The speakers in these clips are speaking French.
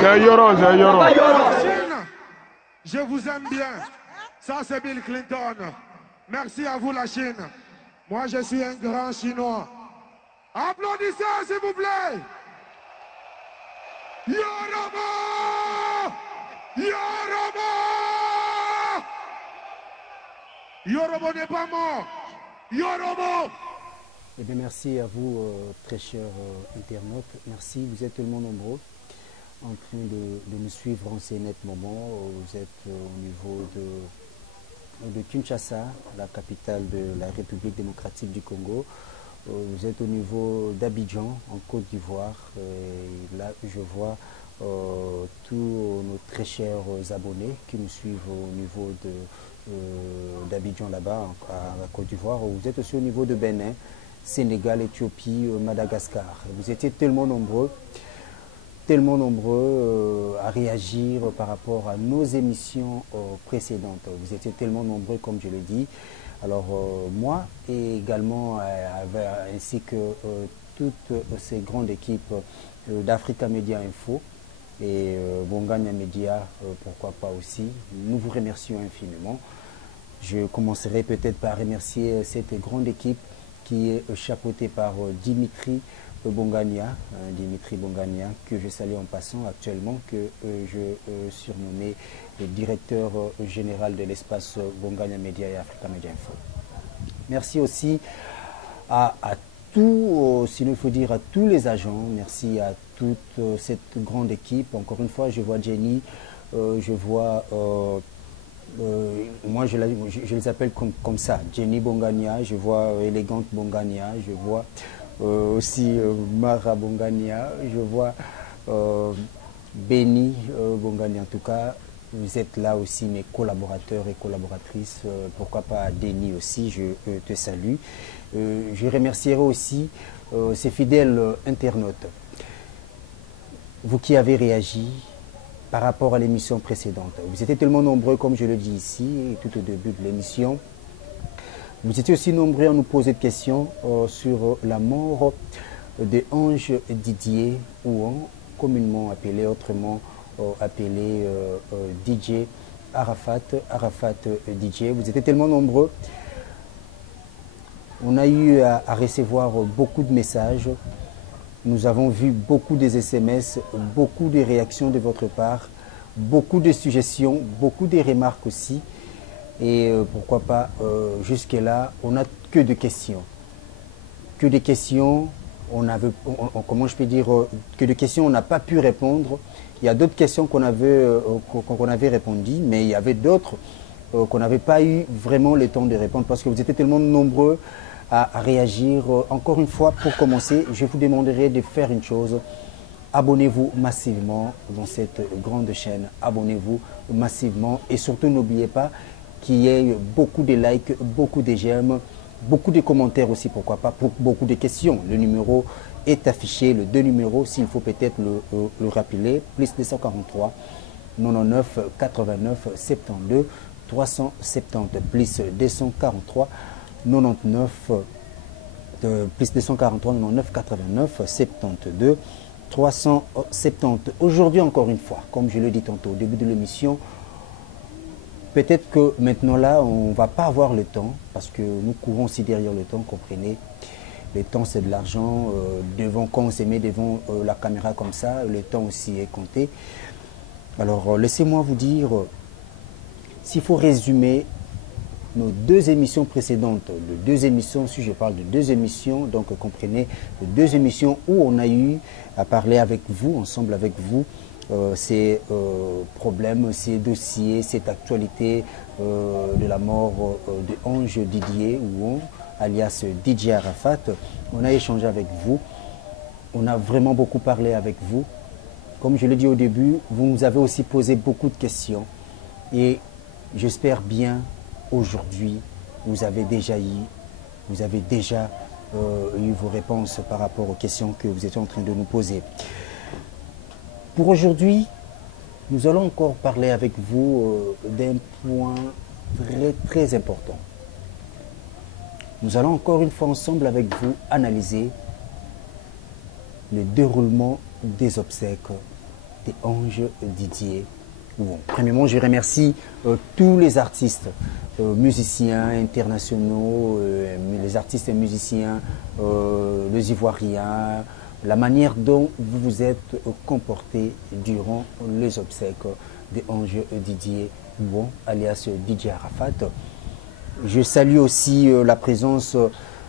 C'est Yoro, c'est Yoro. Je vous aime bien. Ça, c'est Bill Clinton. Merci à vous, la Chine. Moi, je suis un grand Chinois. Applaudissez, s'il vous plaît. Yorobo! Yorobo! Yorobo n'est pas mort. Yorobo! Eh bien, merci à vous, très chers internautes. Merci, vous êtes tellement nombreux en train de nous suivre en ces nets moments. Vous êtes au niveau de Kinshasa, la capitale de la République démocratique du Congo. Vous êtes au niveau d'Abidjan, en Côte d'Ivoire. Là, je vois tous nos très chers abonnés qui nous suivent au niveau d'Abidjan, là-bas, à la Côte d'Ivoire. Vous êtes aussi au niveau de Bénin, Sénégal, Éthiopie, Madagascar. Vous étiez tellement nombreux à réagir par rapport à nos émissions précédentes. Vous étiez tellement nombreux, comme je l'ai dit. Alors moi et également ainsi que toutes ces grandes équipes d'Africa Media Info et Bongania Media, pourquoi pas aussi, nous vous remercions infiniment. Je commencerai peut-être par remercier cette grande équipe qui est chapeautée par Dimitri Bongania, que je salue en passant actuellement, que je surnommais le directeur général de l'espace Bongania Media et Africa Media Info. Merci aussi à tous, s'il faut dire à tous les agents, merci à toute cette grande équipe. Encore une fois, je vois Jenny, je vois, moi je les appelle comme ça, Jenny Bongania, je vois Élégante Bongania, je vois aussi Mara Bongania, je vois Béni Bongania. En tout cas, vous êtes là aussi, mes collaborateurs et collaboratrices, pourquoi pas Denis aussi, je te salue. Je remercierai aussi ces fidèles internautes, vous qui avez réagi par rapport à l'émission précédente. Vous étiez tellement nombreux, comme je le dis ici, tout au début de l'émission. Vous étiez aussi nombreux à nous poser des questions sur la mort de Ange Didier, ou communément appelé, autrement appelé DJ Arafat DJ. Vous étiez tellement nombreux. On a eu à recevoir beaucoup de messages. Nous avons vu beaucoup de SMS, beaucoup de réactions de votre part, beaucoup de suggestions, beaucoup de remarques aussi. Et pourquoi pas, jusque-là, on n'a que des questions. Que des questions, comment je peux dire, que des questions on n'a pas pu répondre. Il y a d'autres questions qu'on avait répondu, mais il y avait d'autres qu'on n'avait pas eu vraiment le temps de répondre parce que vous étiez tellement nombreux à réagir. Encore une fois, pour commencer, je vous demanderai de faire une chose. Abonnez-vous massivement dans cette grande chaîne. Abonnez-vous massivement et surtout n'oubliez pas qu'il y ait beaucoup de likes, beaucoup de j'aime, beaucoup de commentaires aussi, pourquoi pas, pour beaucoup de questions. Le numéro est affiché, le deux numéros, s'il faut peut-être le rappeler, plus 243 99 89 72 370, plus 243 99 plus 243 99 89 72 370. Aujourd'hui, encore une fois, comme je le dis tantôt au début de l'émission, peut-être que maintenant là, on ne va pas avoir le temps, parce que nous courons aussi derrière le temps, comprenez. Le temps, c'est de l'argent. Quand on se met devant la caméra comme ça, le temps aussi est compté. Alors, laissez-moi vous dire, s'il faut résumer nos deux émissions précédentes, de deux émissions, si je parle de deux émissions, donc comprenez, de deux émissions où on a eu à parler avec vous, ensemble avec vous, ces problèmes, ces dossiers, cette actualité de la mort de Ange Didier, alias DJ Arafat. On a échangé avec vous, on a vraiment beaucoup parlé avec vous. Comme je l'ai dit au début, vous nous avez aussi posé beaucoup de questions et j'espère bien aujourd'hui, vous avez déjà eu vos réponses par rapport aux questions que vous étiez en train de nous poser. Pour aujourd'hui, nous allons encore parler avec vous d'un point très très important. Nous allons encore une fois ensemble avec vous analyser le déroulement des obsèques des Anges Didier Ouon. Premièrement, je remercie tous les artistes, musiciens internationaux, les artistes et musiciens, les Ivoiriens, la manière dont vous vous êtes comportés durant les obsèques des Anges Didier Ouon, alias DJ Arafat. Je salue aussi la présence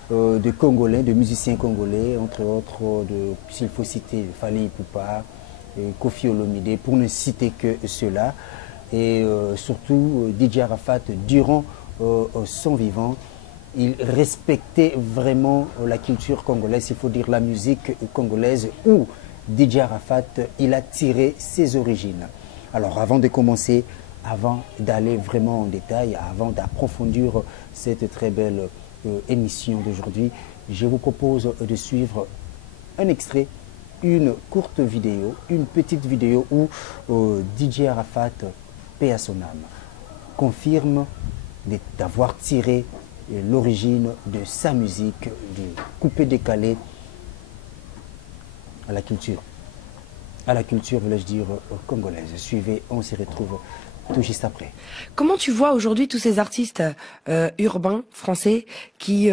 de Congolais, de musiciens congolais, entre autres, s'il faut citer Fally Ipupa, Kofi Olomide, pour ne citer que cela. Et surtout, DJ Arafat, durant son vivant, il respectait vraiment la culture congolaise, il faut dire la musique congolaise, où DJ Arafat, il a tiré ses origines. Alors avant de commencer, avant d'aller vraiment en détail, avant d'approfondir cette très belle émission d'aujourd'hui, je vous propose de suivre un extrait, une courte vidéo, une petite vidéo où DJ Arafat, paix à son âme, confirme d'avoir tiré l'origine de sa musique, du coupé-décalé à la culture, voulais-je dire, congolaise. Suivez, on s'y retrouve tout juste après. Comment tu vois aujourd'hui tous ces artistes urbains français qui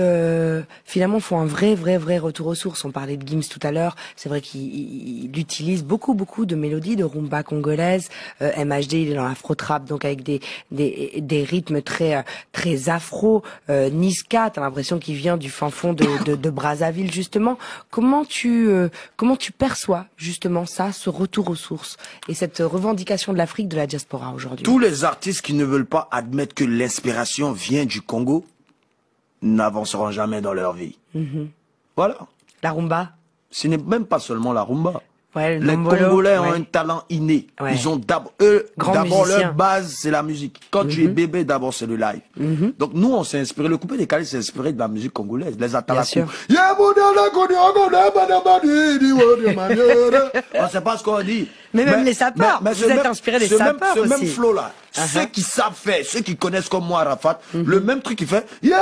finalement font un vrai retour aux sources? On parlait de Gims tout à l'heure, c'est vrai qu'il utilise beaucoup de mélodies de rumba congolaise. MHD, il est dans l'afro-trap, donc avec des rythmes très afro. Niska, t'as l'impression qu'il vient du fin fond de Brazzaville justement. Comment tu perçois justement ça, ce retour aux sources et cette revendication de l'Afrique, de la diaspora aujourd'hui? Tous les artistes qui ne veulent pas admettre que l'inspiration vient du Congo n'avanceront jamais dans leur vie. Voilà. La rumba? Ce n'est même pas seulement la rumba. Ouais, les Congolais ont un talent inné. Ouais. Ils ont d'abord musicien. leur base, c'est la musique. Quand tu es bébé, d'abord c'est le live. Donc nous, on s'est inspiré, le coupé-décalé s'est inspiré de la musique congolaise, les atalakou. On sait pas ce qu'on dit. Mais même les sapeurs, vous êtes inspiré des sapeurs aussi. Ce même flow-là, ceux qui savent faire, ceux qui connaissent comme moi Arafat, le même truc qu'il fait. Moi,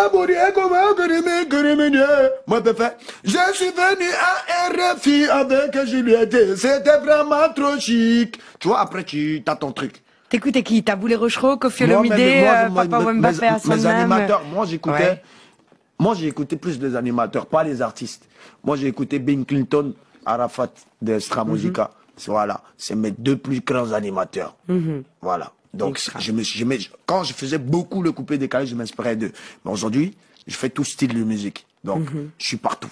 je peux faire. Je suis venu à RFI avec Juliette, c'était vraiment trop chic. Tu vois, après, tu as ton truc. T'écoutais qui? Taboulé Rochereau, Kofi Olomide, Papa Wemba à son mes âme. animateurs, moi j'ai écouté plus des animateurs, pas les artistes. Moi j'ai écouté Ben Clinton, Arafat de Extra Musica. Voilà, c'est mes deux plus grands animateurs. Voilà. Donc, quand je faisais beaucoup le coupé-décalé, je m'inspirais d'eux. Mais aujourd'hui, je fais tout style de musique. Donc, je suis partout.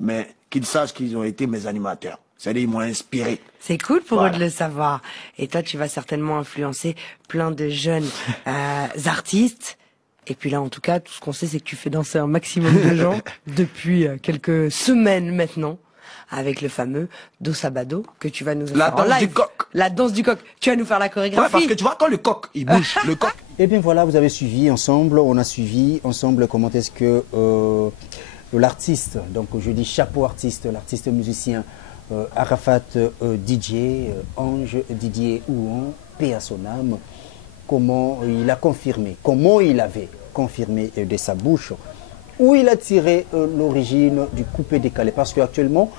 Mais qu'ils sachent qu'ils ont été mes animateurs. C'est-à-dire, ils m'ont inspiré. C'est cool pour eux de le savoir. Et toi, tu vas certainement influencer plein de jeunes artistes. Et puis là, en tout cas, tout ce qu'on sait, c'est que tu fais danser un maximum de gens depuis quelques semaines maintenant, avec le fameux Dosabado que tu vas nous faire en live. La danse du coq. La danse du coq. Tu vas nous faire la chorégraphie. Ouais, parce que tu vois, quand le coq, il bouge, le coq. Eh bien voilà, vous avez suivi ensemble, on a suivi ensemble comment est-ce que l'artiste, donc je dis chapeau artiste, l'artiste musicien Arafat DJ, Ange Didier Ouon, paix à son âme, comment il a confirmé, comment il avait confirmé de sa bouche, où il a tiré l'origine du coupé-décalé, parce qu'actuellement,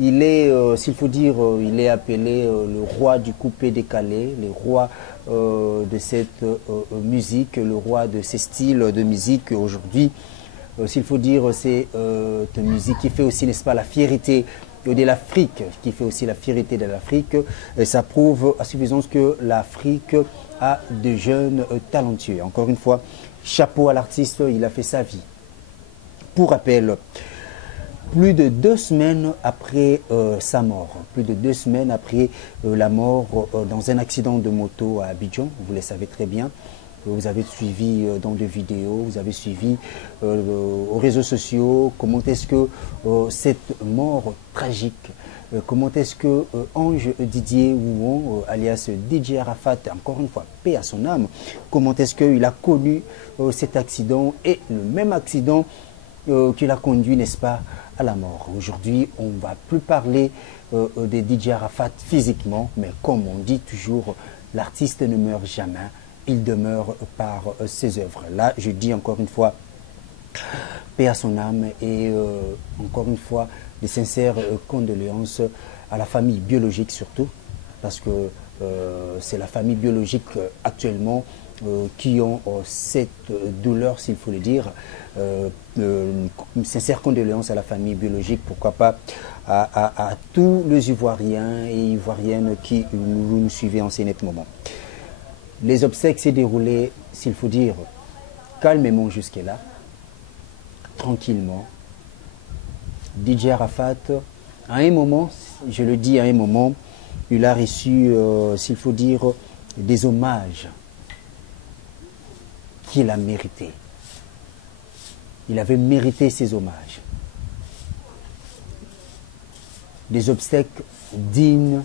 il est, s'il faut dire, il est appelé le roi du coupé-décalé, le roi de cette musique, le roi de ces styles de musique aujourd'hui. S'il faut dire, c'est une musique qui fait aussi, n'est-ce pas, la fierté de l'Afrique, qui fait aussi la fierté de l'Afrique. Ça prouve à suffisance que l'Afrique a de jeunes talentueux. Encore une fois, chapeau à l'artiste, il a fait sa vie. Pour rappel, plus de 2 semaines après sa mort, plus de 2 semaines après la mort dans un accident de moto à Abidjan, vous le savez très bien, vous avez suivi dans des vidéos, vous avez suivi aux réseaux sociaux, comment est-ce que cette mort tragique, comment est-ce que Ange Didier Ouon, alias DJ Arafat, encore une fois, paix à son âme, comment est-ce qu'il a connu cet accident et le même accident qui l'a conduit, n'est-ce pas, à la mort. Aujourd'hui, on ne va plus parler de DJ Arafat physiquement, mais comme on dit toujours, l'artiste ne meurt jamais, il demeure par ses œuvres. Là, je dis encore une fois, paix à son âme et encore une fois, de sincères condoléances à la famille biologique surtout, parce que c'est la famille biologique actuellement qui ont cette douleur, s'il faut le dire. Une sincère condoléance à la famille biologique, pourquoi pas à tous les Ivoiriens et Ivoiriennes qui nous suivez en ces nets moments. Les obsèques s'est déroulées, s'il faut dire, calmement jusque-là, tranquillement. DJ Arafat, à un moment, je le dis à un moment, il a reçu, s'il faut dire, des hommages qu'il a mérités. Il avait mérité ces hommages. Des obsèques dignes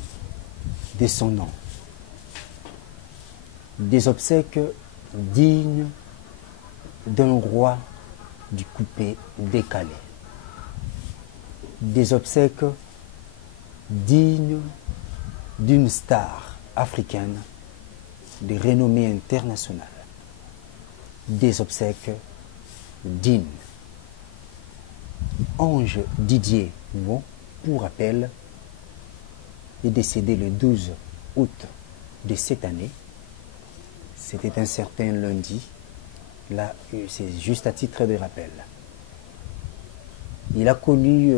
de son nom. Des obsèques dignes d'un roi du coupé décalé. Des obsèques dignes d'une star africaine de renommée internationale. Des obsèques dignes. Ange Didier Ouon, pour rappel, est décédé le 12 août de cette année. C'était un certain lundi. Là, c'est juste à titre de rappel. Il a connu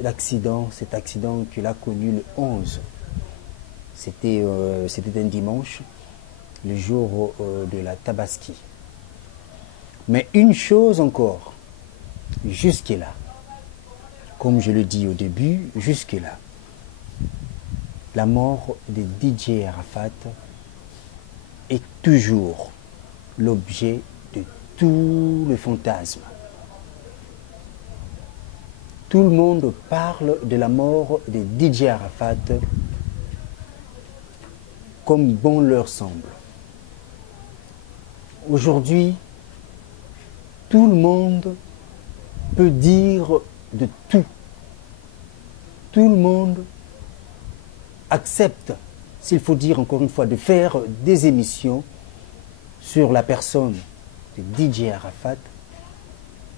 l'accident, cet accident qu'il a connu le 11. C'était un dimanche, le jour de la Tabaski. Mais une chose encore, jusque-là, comme je le dis au début, jusque-là, la mort de DJ Arafat est toujours l'objet de tout le fantasme. Tout le monde parle de la mort de DJ Arafat comme bon leur semble. Aujourd'hui, tout le monde peut dire de tout. Tout le monde accepte, s'il faut dire encore une fois, de faire des émissions sur la personne de DJ Arafat.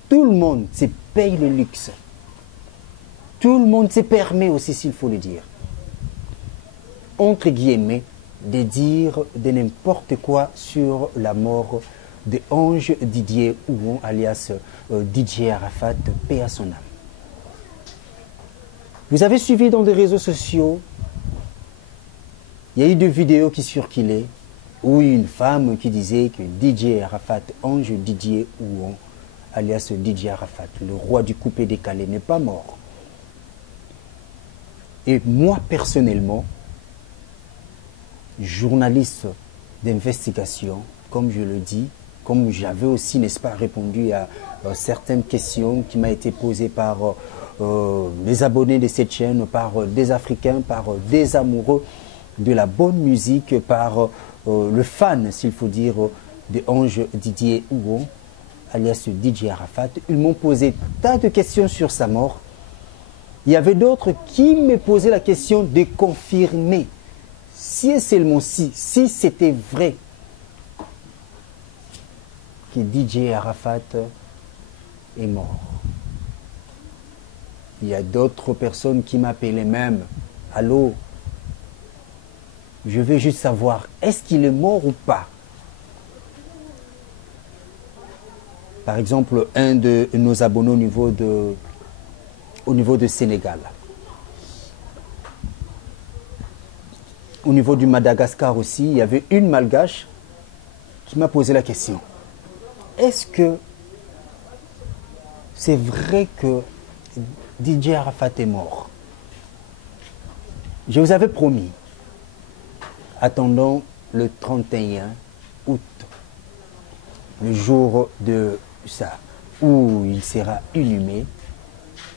Tout le monde se paye le luxe. Tout le monde se permet aussi, s'il faut le dire, entre guillemets, de dire de n'importe quoi sur la mort de Ange Didier Ouon, alias DJ Arafat, paix à son âme. Vous avez suivi dans des réseaux sociaux, il y a eu des vidéos qui circulaient où une femme qui disait que DJ Arafat, Ange Didier Ouon, alias DJ Arafat, le roi du coupé décalé, n'est pas mort. Et moi, personnellement, journaliste d'investigation, comme je le dis, comme j'avais aussi, n'est-ce pas, répondu à certaines questions qui m'ont été posées par les abonnés de cette chaîne, par des Africains, par des amoureux de la bonne musique, par le fan, s'il faut dire, de Ange Didier Ouon, alias DJ Arafat. Ils m'ont posé tas de questions sur sa mort. Il y avait d'autres qui me posaient la question de confirmer si et seulement si c'était vrai que DJ Arafat est mort. Il y a d'autres personnes qui m'appelaient même, allô, je veux juste savoir, est-ce qu'il est mort ou pas? Par exemple, un de nos abonnés au niveau de Sénégal. Au niveau du Madagascar aussi, il y avait une malgache qui m'a posé la question. Est-ce que c'est vrai que DJ Arafat est mort? Je vous avais promis, attendons le 31 août, le jour de ça, où il sera inhumé,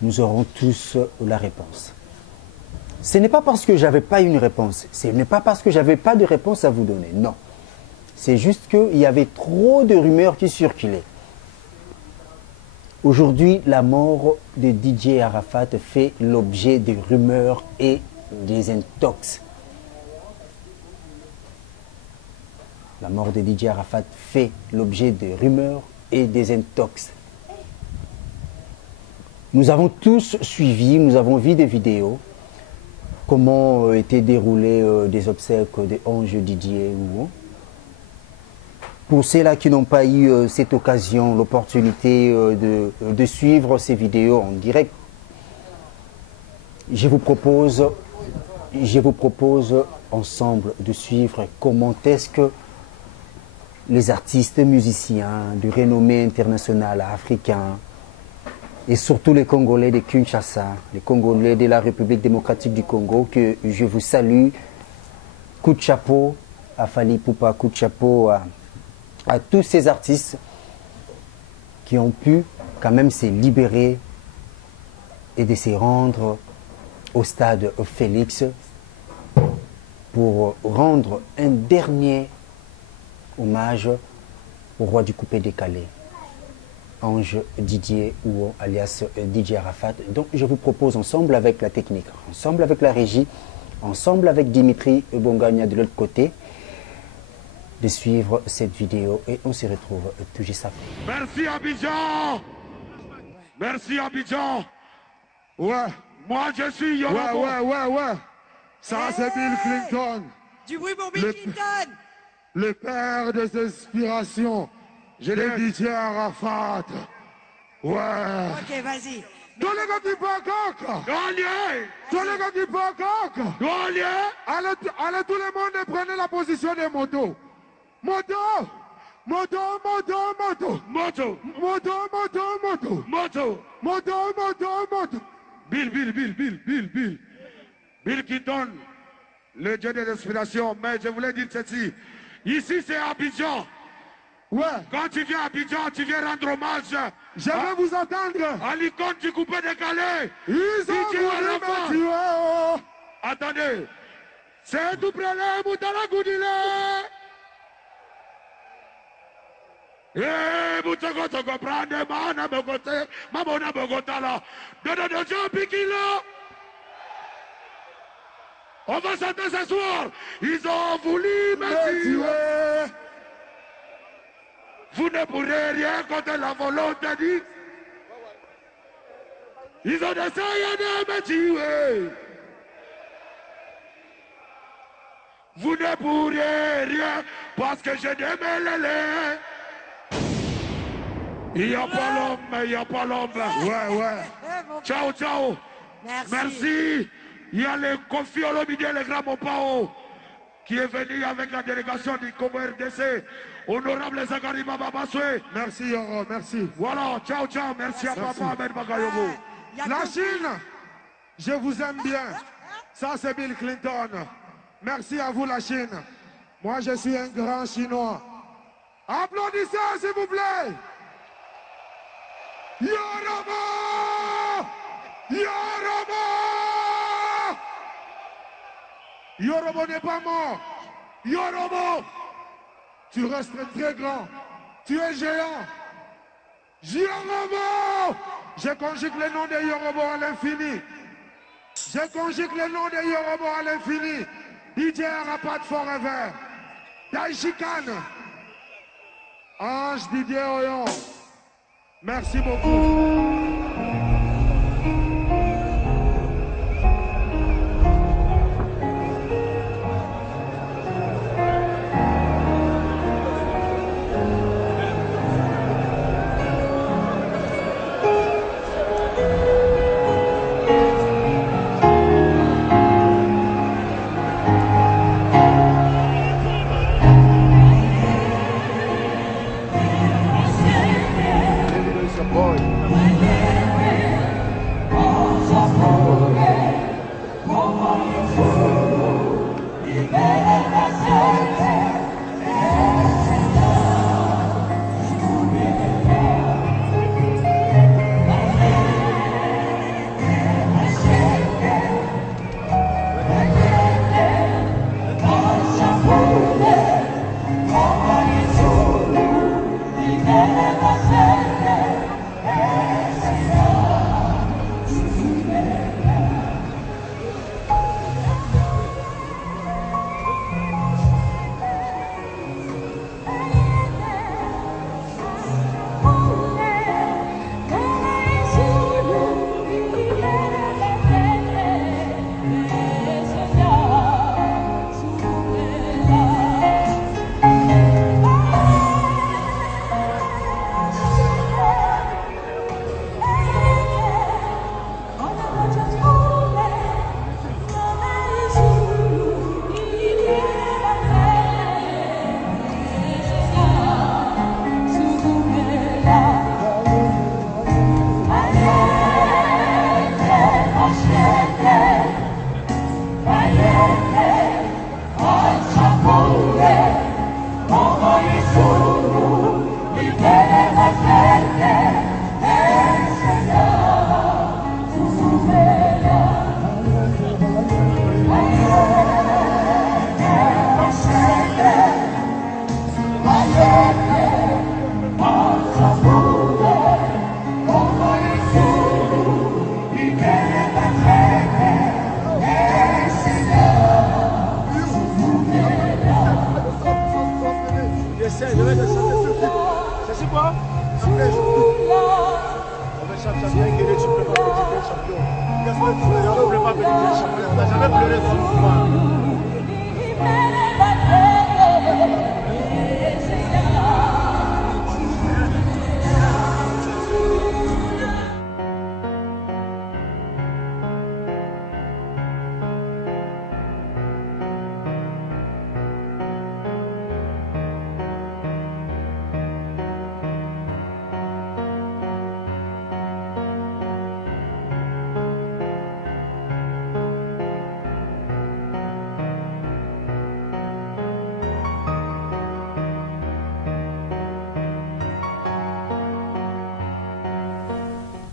nous aurons tous la réponse. Ce n'est pas parce que je n'avais pas une réponse, ce n'est pas parce que je n'avais pas de réponse à vous donner, non. C'est juste qu'il y avait trop de rumeurs qui circulaient. Aujourd'hui, la mort de DJ Arafat fait l'objet des rumeurs et des intox. La mort de DJ Arafat fait l'objet des rumeurs et des intox. Nous avons tous suivi, nous avons vu des vidéos comment étaient déroulées des obsèques de Ange Didier Ouon. Pour ceux-là qui n'ont pas eu cette occasion, l'opportunité de suivre ces vidéos en direct, je vous propose ensemble de suivre comment est-ce que les artistes musiciens de renommée internationale africains et surtout les Congolais de Kinshasa, les Congolais de la République démocratique du Congo, que je vous salue. Coup de chapeau à Fally Ipupa, coup de chapeau à tous ces artistes qui ont pu quand même se libérer et de se rendre au stade Félix pour rendre un dernier hommage au roi du coupé décalé, Ange Didier Ouon, alias DJ Arafat. Donc je vous propose ensemble avec la technique, ensemble avec la régie, ensemble avec Dimitri Bongagna de l'autre côté, de suivre cette vidéo et on se retrouve tout juste après. Merci Abidjan. Merci Abidjan. Ouais. Moi je suis Yorobo. Ouais. Ça c'est Bill Clinton. Du bruit pour Bill Clinton. Le père des inspirations. Je l'ai dit DJ Arafat. Ouais. Ok, vas-y. Tous les gars qui Bangkok. Tous les gars qui Bangkok. Allez tout le monde prenez la position des motos. Moto. Bill Clinton, le dieu de l'inspiration. Mais je voulais dire ceci. Ici, c'est Abidjan. Ouais. Quand tu viens à Abidjan, tu viens rendre hommage. Je vais vous entendre. À l'icône du coupé décalé. Ils ont voulu me tuer. Attendez. C'est tout près là, Moutala Goudile. Moutoko Toko prendre mana Bogote. Mamona Bogota là. Dodo Jean Pikilo. On va chanter ce soir. Ils ont voulu me tuer. Vous ne pourrez rien contre la volonté de Dieu. Ils ont essayé de me tuer. Vous ne pourrez rien parce que je démêle. Il n'y a pas l'homme, il n'y a pas l'homme. Ouais. Ciao. Merci. Il y a le Kofi Olomide, le grand Mopao, qui est venu avec la délégation du Congo RDC. Honorable Zakari Baba Baswe. Merci Yoro, merci. Voilà, ciao, merci à Papa Ahmed Bagayogo. La Chine, je vous aime bien. Ça c'est Bill Clinton. Merci à vous la Chine. Moi je suis un grand Chinois. Applaudissez s'il vous plaît. Yorobo! Yorobo n'est pas mort. Yorobo, tu restes très grand. Tu es géant. Yorobo, je conjugue le nom de Yorobo à l'infini. Je conjugue le nom de Yorobo à l'infini. DJ Arafat Forever. Daishikan. Ange Didier Ouon. Merci beaucoup. Boy. n'a jamais pleuré comme moi.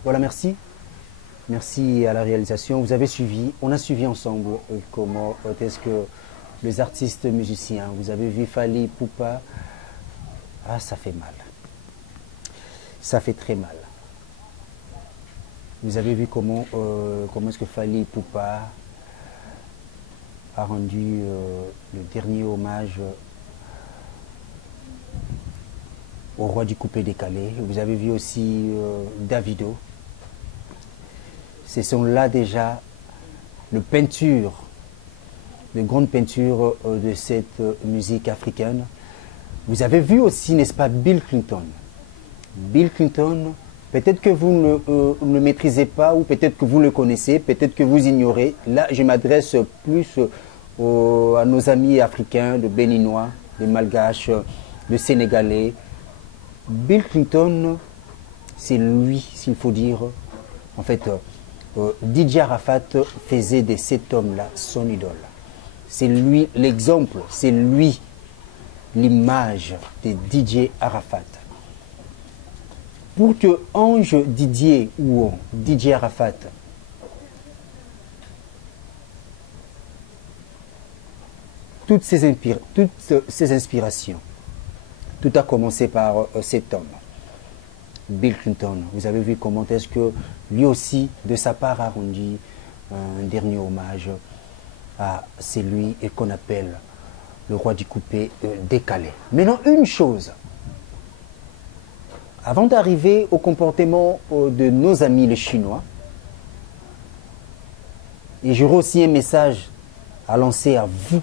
Voilà, merci. Merci à la réalisation. Vous avez suivi, on a suivi ensemble comment est-ce que les artistes musiciens, vous avez vu Fally Ipupa. Ah, ça fait mal. Ça fait très mal. Vous avez vu comment est-ce que Fally Ipupa a rendu le dernier hommage au roi du coupé décalé. Vous avez vu aussi Davido. Ce sont là déjà les grandes peintures de cette musique africaine. Vous avez vu aussi, n'est-ce pas, Bill Clinton. Bill Clinton, peut-être que vous ne le maîtrisez pas ou peut-être que vous le connaissez, peut-être que vous ignorez. Là, je m'adresse plus à nos amis africains, de Béninois, de Malgaches, de Sénégalais. Bill Clinton, c'est lui, s'il faut dire, en fait, DJ Arafat faisait de cet homme-là son idole. C'est lui l'exemple, c'est lui l'image de DJ Arafat. Pour que Ange Didier ou DJ Arafat toutes ces inspirations, tout a commencé par cet homme. Bill Clinton, vous avez vu comment est-ce que lui aussi, de sa part, a rendu un dernier hommage à celui qu'on appelle le roi du coupé décalé. Maintenant, une chose, avant d'arriver au comportement de nos amis les Chinois, et j'aurai aussi un message à lancer à vous,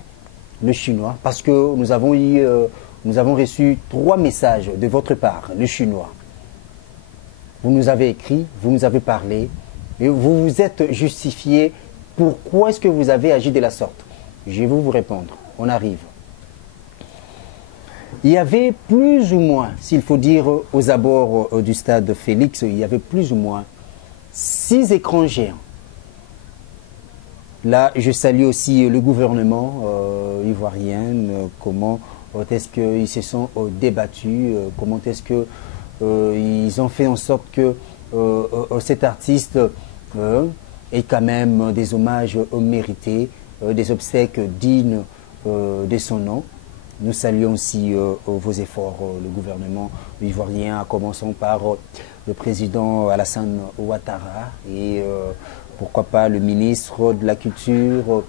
les Chinois, parce que nous avons reçu 3 messages de votre part, les Chinois. Vous nous avez écrit, vous nous avez parlé, et vous vous êtes justifié. Pourquoi est-ce que vous avez agi de la sorte? Je vais vous répondre. On arrive. Il y avait plus ou moins, s'il faut dire, aux abords du stade Félix, il y avait plus ou moins 6 écrans géants. Là, je salue aussi le gouvernement ivoirien, comment est-ce qu'ils se sont débattus, comment est-ce que ils ont fait en sorte que cet artiste ait quand même des hommages mérités, des obsèques dignes de son nom. Nous saluons aussi vos efforts, le gouvernement ivoirien, en commençant par le président Alassane Ouattara et pourquoi pas le ministre de la Culture,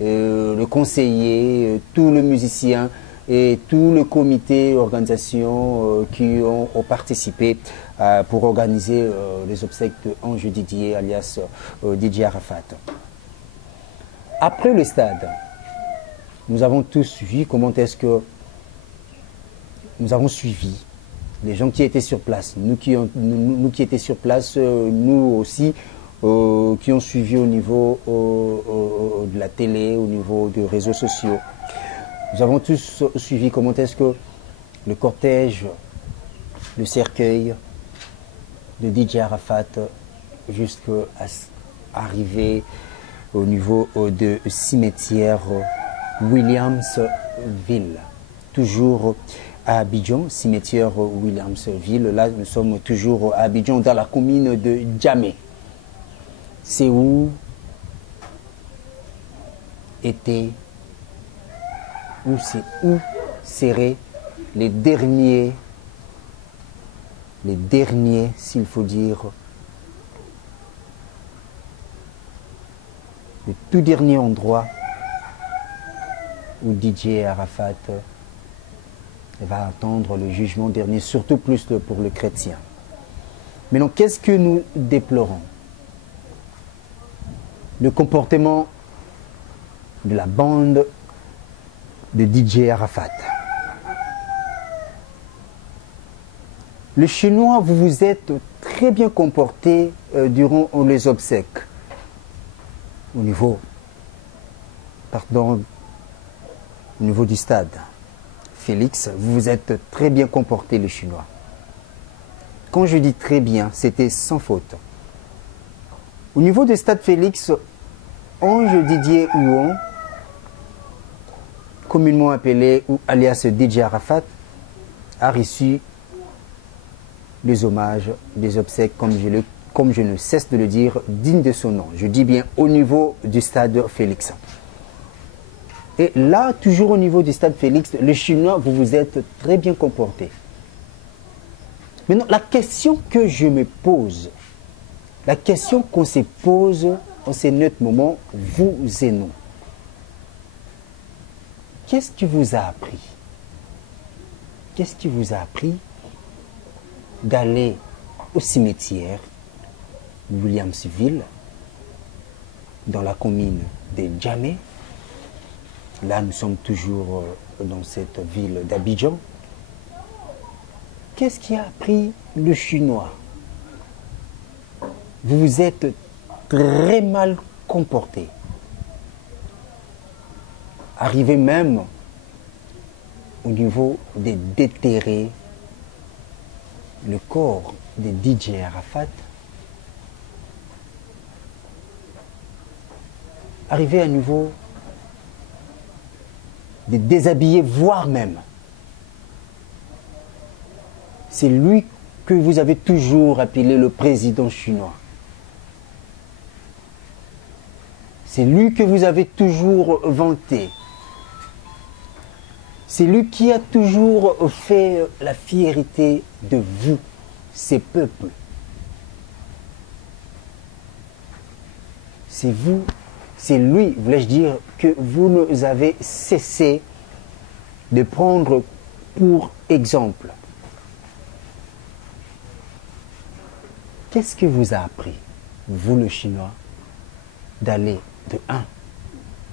le conseiller, tous les musiciens et tout le comité organisation qui ont participé pour organiser les obsèques de Ange Didier, alias DJ Arafat. Après le stade, nous avons tous vu comment est-ce que nous avons suivi les gens qui étaient sur place, nous qui étions sur place, nous aussi qui ont suivi au niveau de la télé, au niveau des réseaux sociaux. Nous avons tous suivi comment est-ce que le cortège, le cercueil de DJ Arafat jusqu'à arriver au niveau de cimetière Williamsville. Toujours à Abidjan, cimetière Williamsville. Là, nous sommes toujours à Abidjan, dans la commune de Djamé. C'est où seraient les derniers, s'il faut dire, le tout dernier endroit où DJ Arafat va attendre le jugement dernier, surtout plus pour le chrétien. Maintenant, qu'est-ce que nous déplorons? Le comportement de la bande de DJ Arafat. Le Chinois, vous vous êtes très bien comporté durant les obsèques. Au niveau du stade Félix, vous vous êtes très bien comporté, les Chinois. Quand je dis très bien, c'était sans faute. Au niveau du stade Félix, Ange Didier Houon, communément appelé ou alias DJ Arafat, a reçu les hommages, des obsèques, comme je ne cesse de le dire, dignes de son nom. Je dis bien au niveau du stade Félix. Et là, toujours au niveau du stade Félix, les Chinois, vous vous êtes très bien comportés. Maintenant, la question que je me pose, la question qu'on se pose en ces neutres moments, vous et nous, qu'est-ce qui vous a appris? Qu'est-ce qui vous a appris d'aller au cimetière Williamsville, dans la commune de Djamé? Là, nous sommes toujours dans cette ville d'Abidjan. Qu'est-ce qui a appris le Chinois? Vous vous êtes très mal comporté. Arrivé même au niveau de déterrer le corps de DJ Arafat. Arrivé à nouveau de déshabiller, voire même. C'est lui que vous avez toujours appelé le président chinois. C'est lui que vous avez toujours vanté. C'est lui qui a toujours fait la fierté de vous, ces peuples. C'est vous, c'est lui, voulais-je dire, que vous nous avez cessé de prendre pour exemple. Qu'est-ce que vous a appris, vous le Chinois, d'aller de un,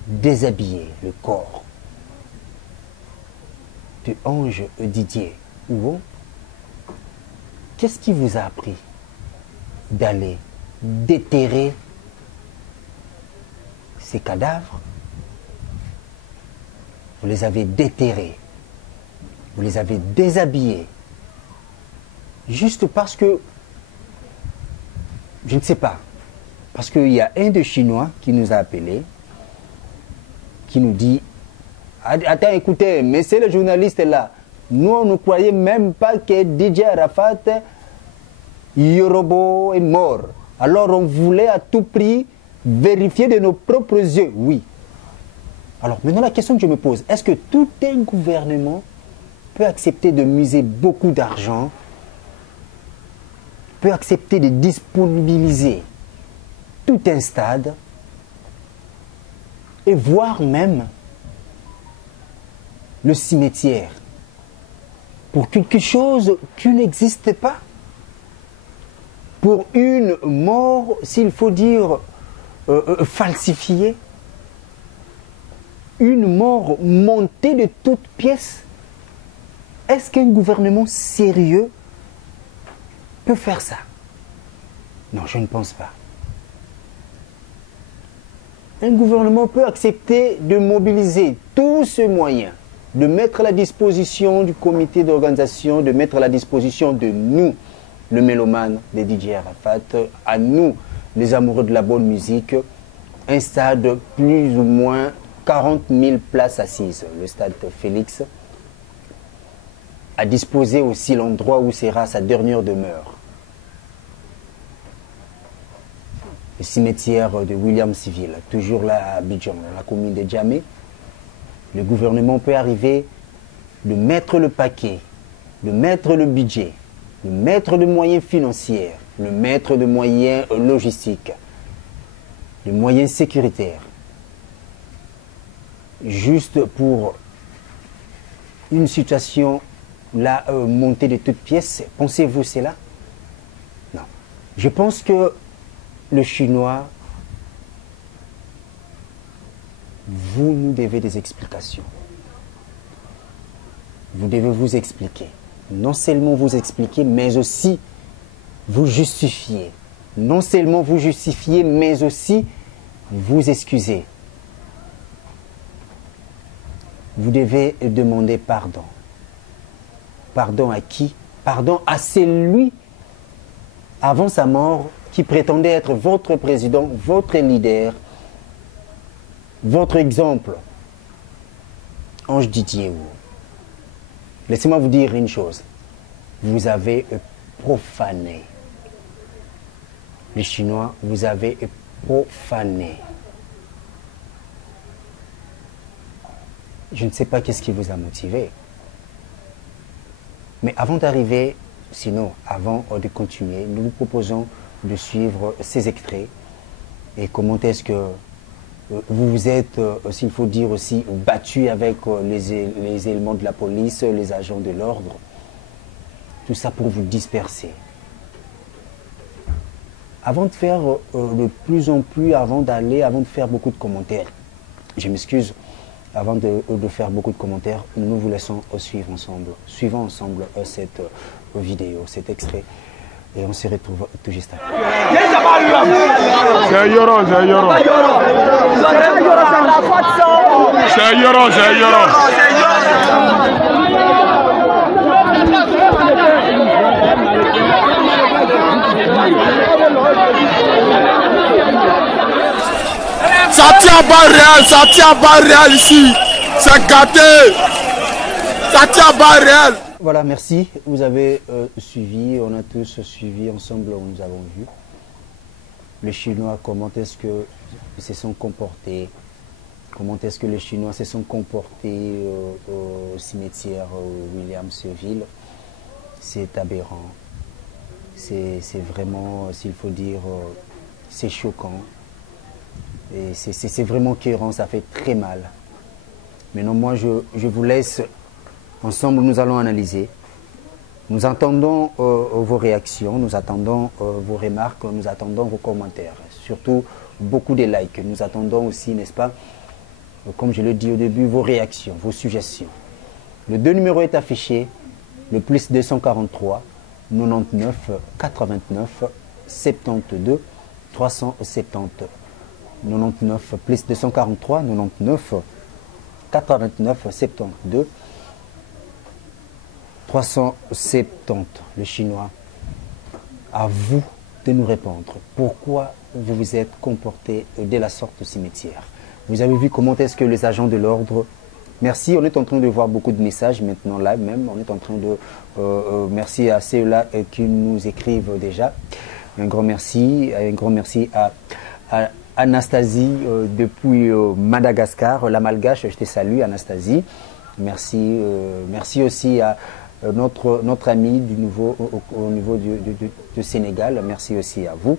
déshabiller le corps de Ange Didier Houon? Qu'est-ce qui vous a appris d'aller déterrer ces cadavres? Vous les avez déterrés, vous les avez déshabillés, juste parce que, je ne sais pas, parce qu'il y a un des Chinois qui nous a appelés, qui nous dit: attends, écoutez, mais c'est le journaliste là. Nous, on ne croyait même pas que DJ Arafat Yorobo est mort. Alors on voulait à tout prix vérifier de nos propres yeux. Oui. Alors maintenant la question que je me pose, est-ce que tout un gouvernement peut accepter de miser beaucoup d'argent, peut accepter de disponibiliser tout un stade et voire même le cimetière pour quelque chose qui n'existe pas, pour une mort, s'il faut dire, falsifiée, une mort montée de toutes pièces? Est-ce qu'un gouvernement sérieux peut faire ça? Non, je ne pense pas. Un gouvernement peut accepter de mobiliser tous ces moyens, de mettre à la disposition du comité d'organisation, de mettre à la disposition de nous, le mélomane de DJ Arafat, à nous, les amoureux de la bonne musique, un stade plus ou moins 40 000 places assises, le stade Félix, à disposer aussi l'endroit où sera sa dernière demeure. Le cimetière de Williamsville, toujours là à Abidjan, dans la commune de Djamé. Le gouvernement peut arriver de mettre le paquet, de mettre le budget, de mettre de moyens financiers, de mettre de moyens logistiques, de moyens sécuritaires, juste pour une situation, la montée de toutes pièces. Pensez-vous cela? Non. Je pense que le Chinois vous nous devez des explications. Vous devez vous expliquer. Non seulement vous expliquer, mais aussi vous justifier. Non seulement vous justifier, mais aussi vous excuser. Vous devez demander pardon. Pardon à qui? Pardon à celui, avant sa mort, qui prétendait être votre président, votre leader, votre exemple. Ange Didier. Laissez-moi vous dire une chose. Vous avez profané. Les Chinois, vous avez profané. Je ne sais pas qu'est-ce qui vous a motivé. Mais avant d'arriver, sinon, avant de continuer, nous vous proposons de suivre ces extraits et comment est-ce que vous vous êtes, s'il faut dire aussi, battu avec les éléments de la police, les agents de l'ordre. Tout ça pour vous disperser. Avant de faire de plus en plus, avant de faire beaucoup de commentaires, je m'excuse, avant de faire beaucoup de commentaires, nous vous laissons suivre ensemble, suivons ensemble cette vidéo, cet extrait, et on se retrouve tout juste après. C'est Yoro, c'est Yoro. C'est Yoro, c'est Yoro. Ça tient pas réel ici. C'est gâté. Ça tient pas réel. Voilà, merci. Vous avez suivi, on a tous suivi ensemble, nous avons vu. Les Chinois, comment est-ce que se sont comportés? Comment est-ce que les Chinois se sont comportés au cimetière Williamsville? C'est aberrant. C'est vraiment, s'il faut dire, c'est choquant. Et c'est vraiment écœurant, ça fait très mal. Maintenant, moi, je vous laisse. Ensemble, nous allons analyser. Nous attendons vos réactions, nous attendons vos remarques, nous attendons vos commentaires. Surtout, beaucoup de likes. Nous attendons aussi, n'est-ce pas, comme je l'ai dit au début, vos réactions, vos suggestions. Le 2 numéro est affiché, le plus 243 99 89 72 370. 99 plus 243 99 89 72 370. Le Chinois, à vous de nous répondre. Pourquoi vous vous êtes comporté de la sorte au cimetière? Vous avez vu comment est-ce que les agents de l'ordre... Merci, on est en train de voir beaucoup de messages maintenant là même. On est en train de... merci à ceux-là qui nous écrivent déjà. Un grand merci à Anastasie depuis Madagascar, la Malgache, je te salue Anastasie. Merci, merci aussi à notre ami du au niveau du Sénégal, merci aussi à vous.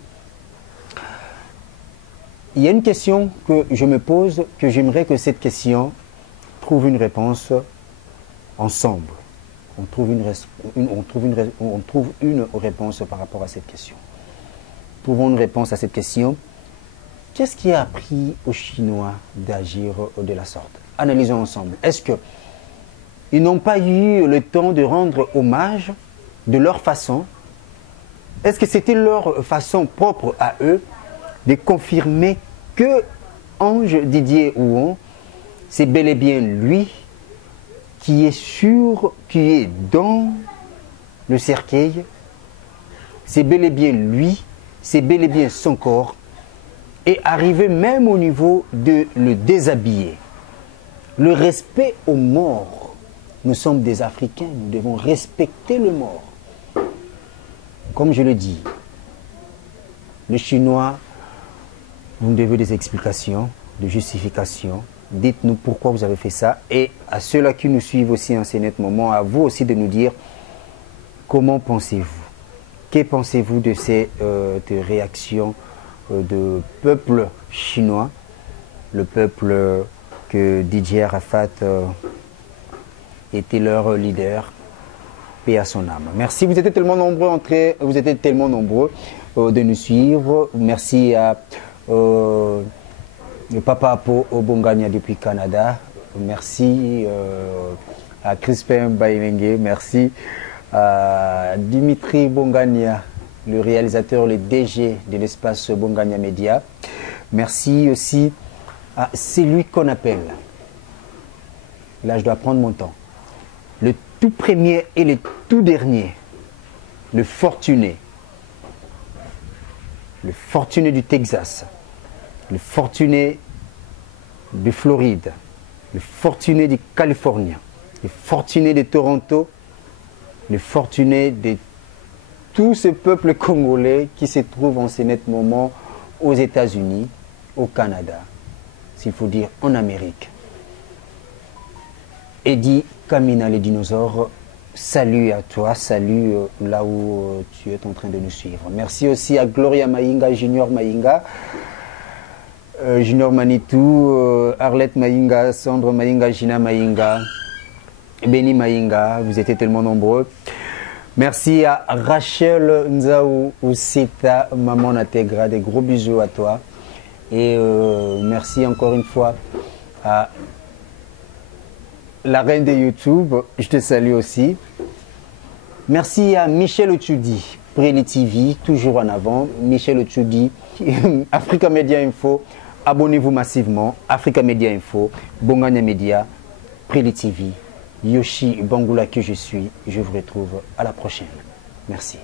Il y a une question que je me pose, que j'aimerais que cette question trouve une réponse ensemble. On trouve une réponse par rapport à cette question. Trouvons une réponse à cette question. Qu'est-ce qui a appris aux Chinois d'agir de la sorte? Analysons ensemble. Est-ce qu'ils n'ont pas eu le temps de rendre hommage de leur façon? Est-ce que c'était leur façon propre à eux de confirmer que Ange Didier Ouon, c'est bel et bien lui qui est sûr, qui est dans le cercueil, c'est bel et bien lui, c'est bel et bien son corps, et arriver même au niveau de le déshabiller. Le respect aux morts. Nous sommes des Africains, nous devons respecter le mort. Comme je le dis, les Chinois, vous me devez des explications, des justifications. Dites-nous pourquoi vous avez fait ça. Et à ceux-là qui nous suivent aussi en ce net moment, à vous aussi de nous dire comment pensez-vous? Que pensez-vous de ces réactions de peuple chinois, le peuple que Didier Arafat était leur leader, paix à son âme. Merci, vous étiez tellement nombreux de nous suivre. Merci à Le Papa Apo Obongania depuis Canada. Merci à Crispin Bailenge. Merci à Dimitri Bongania, le réalisateur, le DG de l'espace Bongania Média. Merci aussi à celui qu'on appelle, là je dois prendre mon temps, le tout premier et le tout dernier, le fortuné du Texas, le fortuné de Floride, le fortuné du Californie, le fortuné de Toronto, le fortuné de tout ce peuple congolais qui se trouve en ce net moment aux États-Unis, au Canada, s'il faut dire en Amérique. Eddie Kamina, les dinosaures, salut à toi, salut là où tu es en train de nous suivre. Merci aussi à Gloria Maïnga, Junior Maïnga, Junior Manitou, Arlette Maïnga, Sandro Maïnga, Gina Maïnga, Benny Maïnga, vous étiez tellement nombreux. Merci à Rachel Nzaou Oussita, maman Nategra, des gros bisous à toi. Et merci encore une fois à la reine de YouTube, je te salue aussi. Merci à Michel Otudi, Preli TV, toujours en avant. Michel Otudi, Africa Media Info, abonnez-vous massivement. Africa Media Info, Bongania Media, Preli TV, Yoshi Bangula que je suis. Je vous retrouve à la prochaine. Merci.